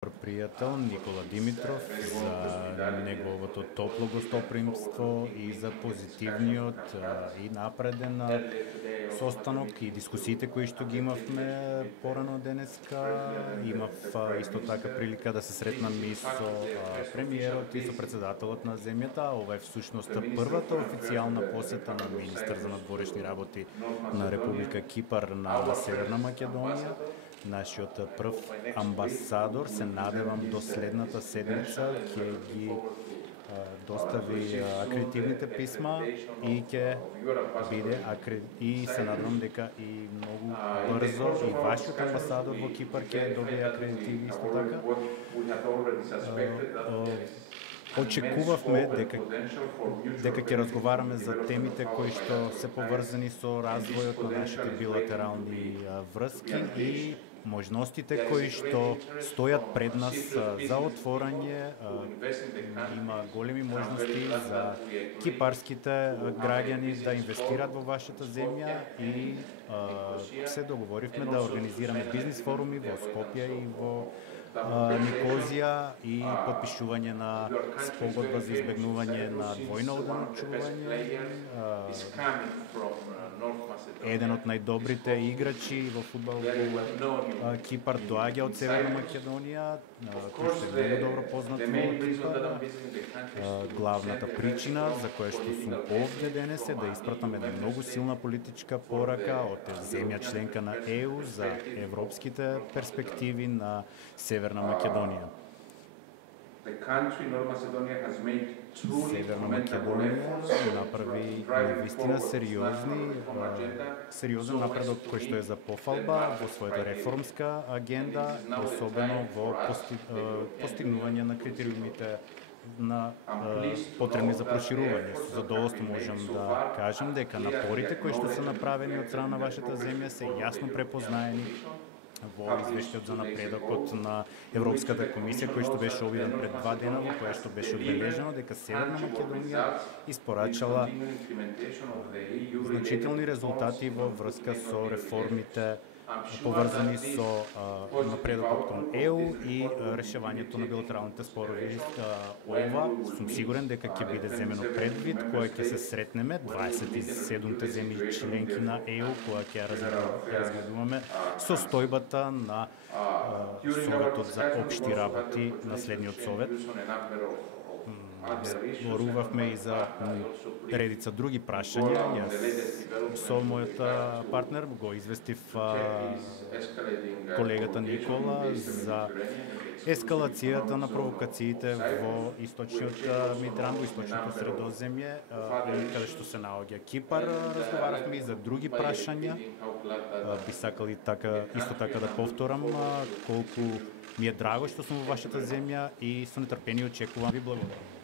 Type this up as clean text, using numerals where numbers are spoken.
приятел Никола Димитров за неговото топло гостопримство и за позитивниот и напреден состанок и дискусиите кои што ги имавме порано денеска. Имав исто така прилика да се сретнам и со премиерот и со председателот на земјата. Ова е всушност првата официјална посета на министар за надворешни работи на Република Кипар на Северна Македонија. Нашиот прв амбасадор, се надевам до следната седмица ќе ги достави акредитивните писма и ќе биде и се надевам дека и многу брзо и вашиот амбасадор во Кипар ќе добие акредитиви исто така. Очекувавме дека ќе разговараме за темите кои што се поврзани со развојот на нашите билатерални врски и можностите кои што стојат пред нас за отворање. Има големи можности за кипарските граѓани да инвестираат во вашата земја и се договоривме да организираме бизнис форуми во Скопје и во Никозија и подпишување на спогодба за избегнување на двојно одамчување. Еден од најдобрите играчи во фудбал во Кипар доаѓа од Северна Македонија, кој што е многу добро познат во Кипар. Главната причина за која што сум овде денес е да испратам една многу силна политичка порака од земја членка на ЕУ за европските перспективи на Северна Македонија. Северна Македонија направи навистина сериозен напредок кој што е за пофалба во својата реформска агенда, особено во постигнување на критериумите на потребни за проширување. Со задоволство можам да кажам дека напорите кои што се направени од страна на вашата земја се јасно препознаени во извештајот за напредокот на Европската комисија, кој што беше објавен пред 2 дена, во која што беше одбележено дека Северна Македонија испорачала значителни резултати во врска со реформите поврзани со напредокот кон ЕУ и решавањето на билатералните спорови. Ова сум сигурен дека ќе биде земено предвид кога ќе се сретнеме 27-те земји членки на ЕУ, кога ќе разгледуваме состојбата на Советот за општи работи на следниот совет. Зборувавме и за редица други прашања. Јас со мојот партнер го известив колегата Никола за ескалацијата на провокациите во источниот Медитеран, во источното Средоземје, каде што се наоѓа Кипар. Разговаравме и за други прашања. Би сакали исто така да повторам колку ми е драго што сум во вашата земја и со нетрпение очекувам. Ви благодарам.